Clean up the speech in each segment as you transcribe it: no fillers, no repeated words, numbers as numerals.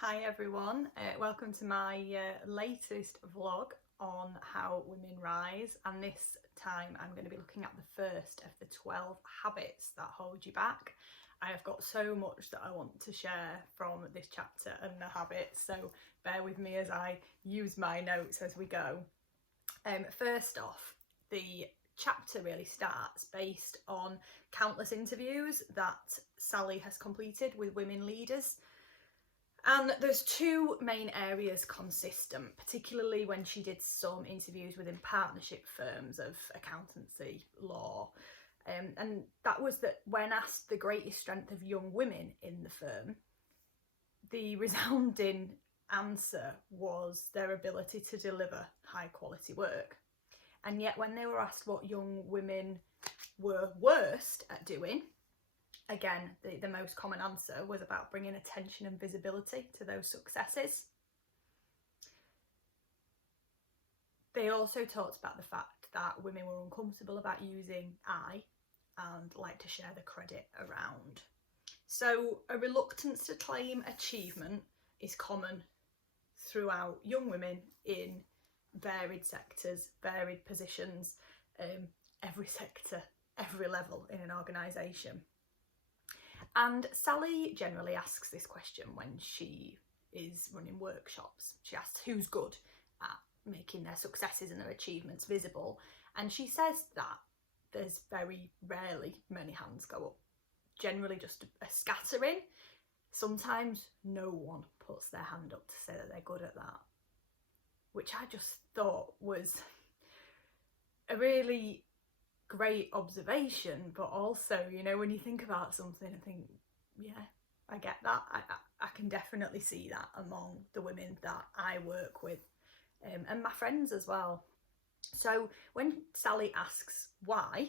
Hi everyone, welcome to my latest vlog on how women rise, and this time I'm going to be looking at the first of the 12 habits that hold you back. I have got so much that I want to share from this chapter and the habits, so bear with me as I use my notes as we go. First off, the chapter really starts based on countless interviews that Sally has completed with women leaders. And there's two main areas consistent, particularly when she did some interviews within partnership firms of accountancy law. And that was that when asked the greatest strength of young women in the firm, the resounding answer was their ability to deliver high quality work. And yet when they were asked what young women were worst at doing, again, the most common answer was about bringing attention and visibility to those successes. They also talked about the fact that women were uncomfortable about using I and like to share the credit around. So a reluctance to claim achievement is common throughout young women in varied sectors, varied positions, every sector, every level in an organisation. And Sally generally asks this question when she is running workshops. She asks who's good at making their successes and their achievements visible, and she says that there's very rarely many hands go up, generally just a scattering. Sometimes no one puts their hand up to say that they're good at that, which I just thought was a really great observation. But also, you know, when you think about something and think, yeah, I get that, I can definitely see that among the women that I work with, and my friends as well. So when Sally asks why,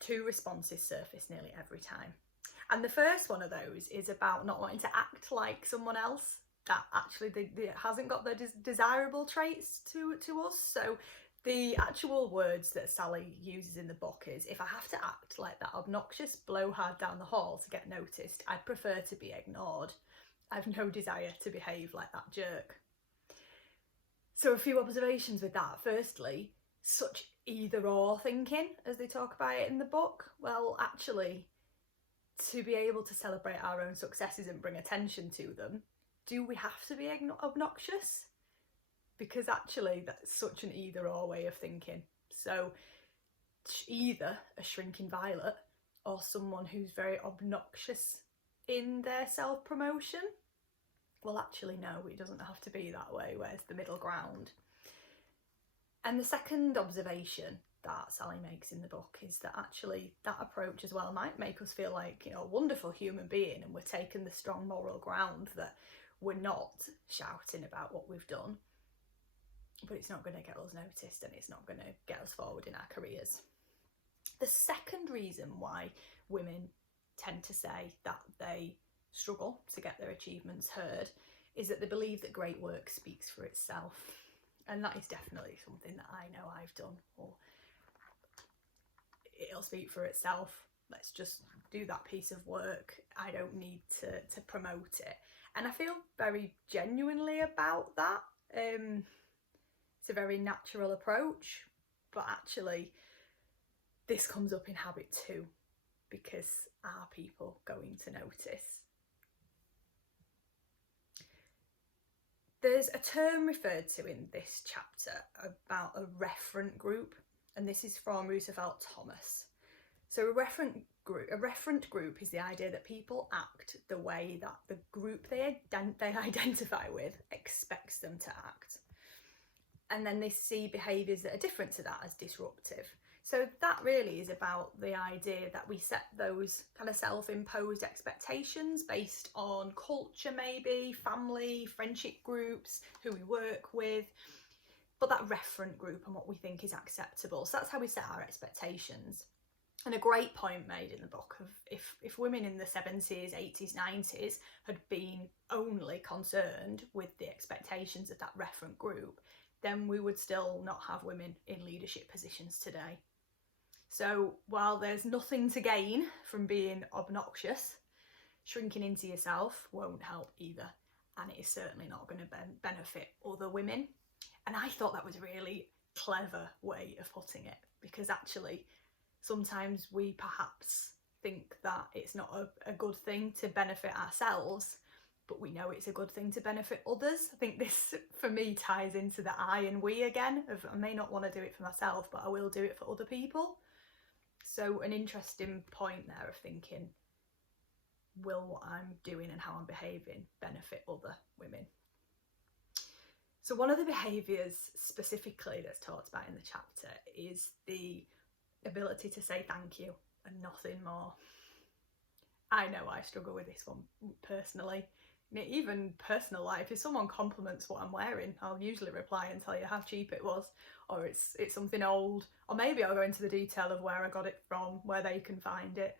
two responses surface nearly every time, and the first one of those is about not wanting to act like someone else that actually hasn't got the desirable traits to us. So the actual words that Sally uses in the book is, if I have to act like that obnoxious blowhard down the hall to get noticed, I'd prefer to be ignored. I've no desire to behave like that jerk. So a few observations with that. Firstly, such either or thinking as they talk about it in the book. Well, actually, to be able to celebrate our own successes and bring attention to them, do we have to be obnoxious? Because actually that's such an either or way of thinking. So either a shrinking violet or someone who's very obnoxious in their self-promotion. Well, actually no, it doesn't have to be that way. Where's the middle ground? And the second observation that Sally makes in the book is that actually that approach as well might make us feel like, you know, a wonderful human being, and we're taking the strong moral ground that we're not shouting about what we've done, but it's not going to get us noticed and it's not going to get us forward in our careers. The second reason why women tend to say that they struggle to get their achievements heard is that they believe that great work speaks for itself. And that is definitely something that I know I've done. Or it'll speak for itself. Let's just do that piece of work. I don't need to promote it. And I feel very genuinely about that. It's a very natural approach, but actually this comes up in habit 2, because are people going to notice? There's a term referred to in this chapter about a referent group, and this is from Roosevelt Thomas. So a referent group is the idea that people act the way that the group they identify with expects them to act. And then they see behaviours that are different to that as disruptive. So that really is about the idea that we set those kind of self-imposed expectations based on culture, maybe, family, friendship groups, who we work with, but that referent group and what we think is acceptable. So that's how we set our expectations. And a great point made in the book of if women in the 70s, 80s, 90s had been only concerned with the expectations of that referent group, then we would still not have women in leadership positions today. So while there's nothing to gain from being obnoxious, shrinking into yourself won't help either. and it is certainly not going to benefit other women. And I thought that was a really clever way of putting it, because actually sometimes we perhaps think that it's not a good thing to benefit ourselves, but we know it's a good thing to benefit others. I think this, for me, ties into the I and we again, of I may not want to do it for myself, but I will do it for other people. So an interesting point there of thinking, will what I'm doing and how I'm behaving benefit other women? So one of the behaviours specifically that's talked about in the chapter is the ability to say thank you and nothing more. I know I struggle with this one personally. Even personal life, if someone compliments what I'm wearing, I'll usually reply and tell you how cheap it was, or it's something old, or maybe I'll go into the detail of where I got it from, where they can find it.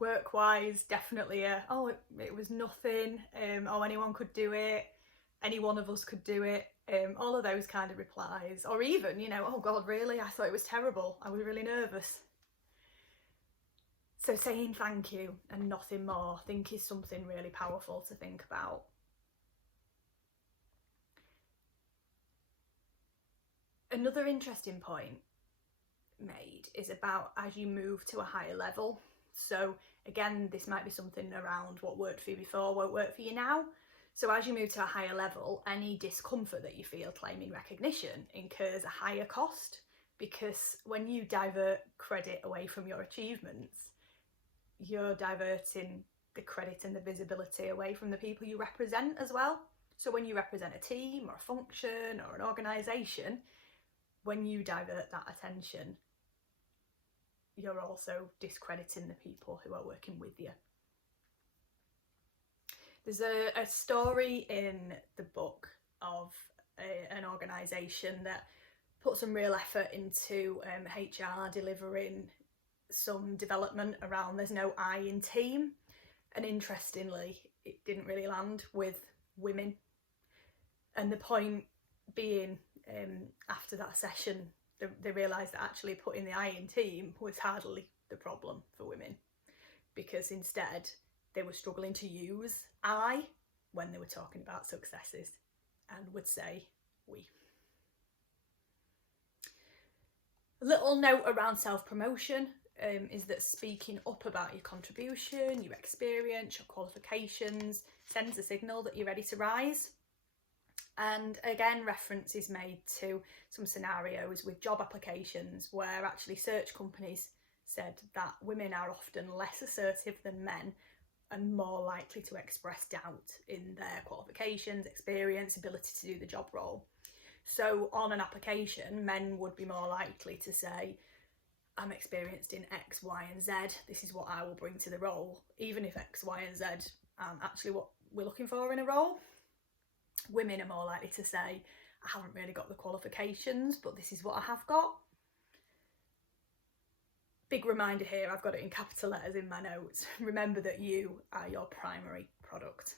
Work-wise, definitely it was nothing, anyone could do it, any one of us could do it, all of those kind of replies. Or even, oh God, really? I thought it was terrible. I was really nervous. So saying thank you and nothing more, I think, is something really powerful to think about. Another interesting point made is about as you move to a higher level. So again, this might be something around what worked for you before won't work for you now. So as you move to a higher level, any discomfort that you feel claiming recognition incurs a higher cost, because when you divert credit away from your achievements, you're diverting the credit and the visibility away from the people you represent as well. So when you represent a team or a function or an organisation, when you divert that attention, you're also discrediting the people who are working with you. There's a story in the book of an organisation that put some real effort into HR delivering some development around there's no I in team, and interestingly it didn't really land with women. And the point being, after that session, they realised that actually putting the I in team was hardly the problem for women, because instead they were struggling to use I when they were talking about successes and would say we. A little note around self-promotion is that speaking up about your contribution, your experience, your qualifications sends a signal that you're ready to rise. And again, reference is made to some scenarios with job applications where actually search companies said that women are often less assertive than men and more likely to express doubt in their qualifications, experience, ability to do the job role. So on an application, men would be more likely to say, I'm experienced in X, Y and Z, this is what I will bring to the role, even if X, Y and Z aren't actually what we're looking for in a role. Women are more likely to say, I haven't really got the qualifications, but this is what I have got. Big reminder here, I've got it in capital letters in my notes. Remember that you are your primary product.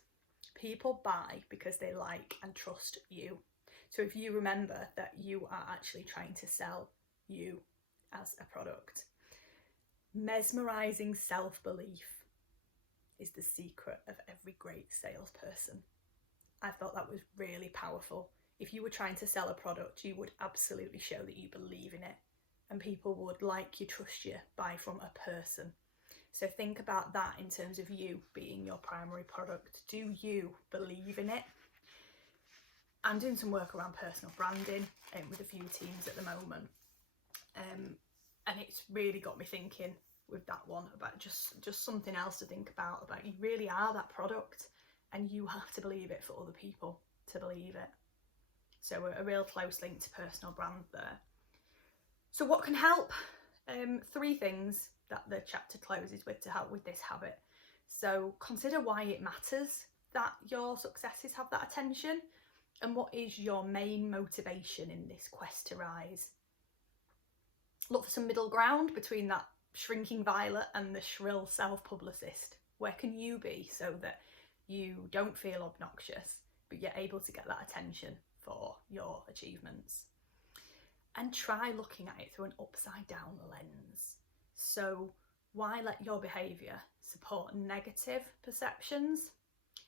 People buy because they like and trust you. So if you remember that you are actually trying to sell you as a product. Mesmerising self-belief is the secret of every great salesperson. I thought that was really powerful. If you were trying to sell a product, you would absolutely show that you believe in it, and people would like you, trust you, buy from a person. So think about that in terms of you being your primary product. Do you believe in it? I'm doing some work around personal branding with a few teams at the moment, and it's really got me thinking with that one about just something else to think about you really are that product, and you have to believe it for other people to believe it. So a real close link to personal brand there. So what can help? 3 things that the chapter closes with to help with this habit. So consider why it matters that your successes have that attention, and what is your main motivation in this quest to rise. Look for some middle ground between that shrinking violet and the shrill self-publicist. Where can you be so that you don't feel obnoxious, but you're able to get that attention for your achievements? And try looking at it through an upside down lens. So why let your behaviour support negative perceptions?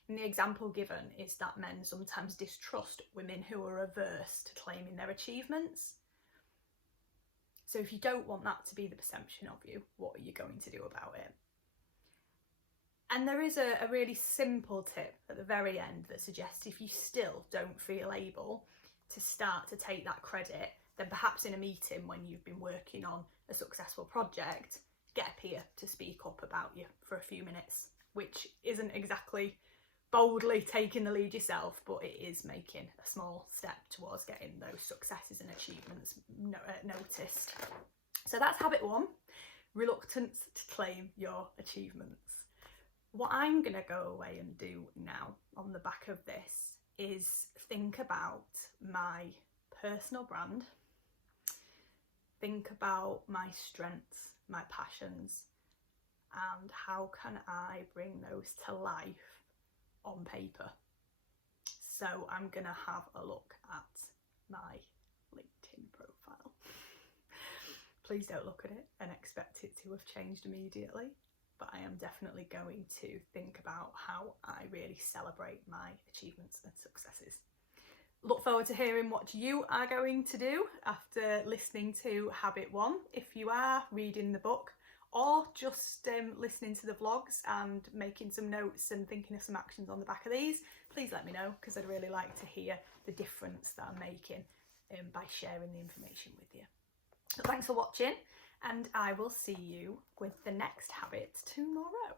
And the example given is that men sometimes distrust women who are averse to claiming their achievements. So if you don't want that to be the perception of you, what are you going to do about it? And there is a really simple tip at the very end that suggests if you still don't feel able to start to take that credit, then perhaps in a meeting when you've been working on a successful project, get a peer to speak up about you for a few minutes, which isn't exactly boldly taking the lead yourself, but it is making a small step towards getting those successes and achievements noticed. So that's habit 1, reluctance to claim your achievements. What I'm going to go away and do now on the back of this is think about my personal brand, think about my strengths, my passions, and how can I bring those to life on paper. So I'm gonna have a look at my LinkedIn profile. Please don't look at it and expect it to have changed immediately, but I am definitely going to think about how I really celebrate my achievements and successes. Look forward to hearing what you are going to do after listening to Habit 1. If you are reading the book, or just listening to the vlogs and making some notes and thinking of some actions on the back of these, please let me know, because I'd really like to hear the difference that I'm making by sharing the information with you. So thanks for watching, and I will see you with the next habit tomorrow.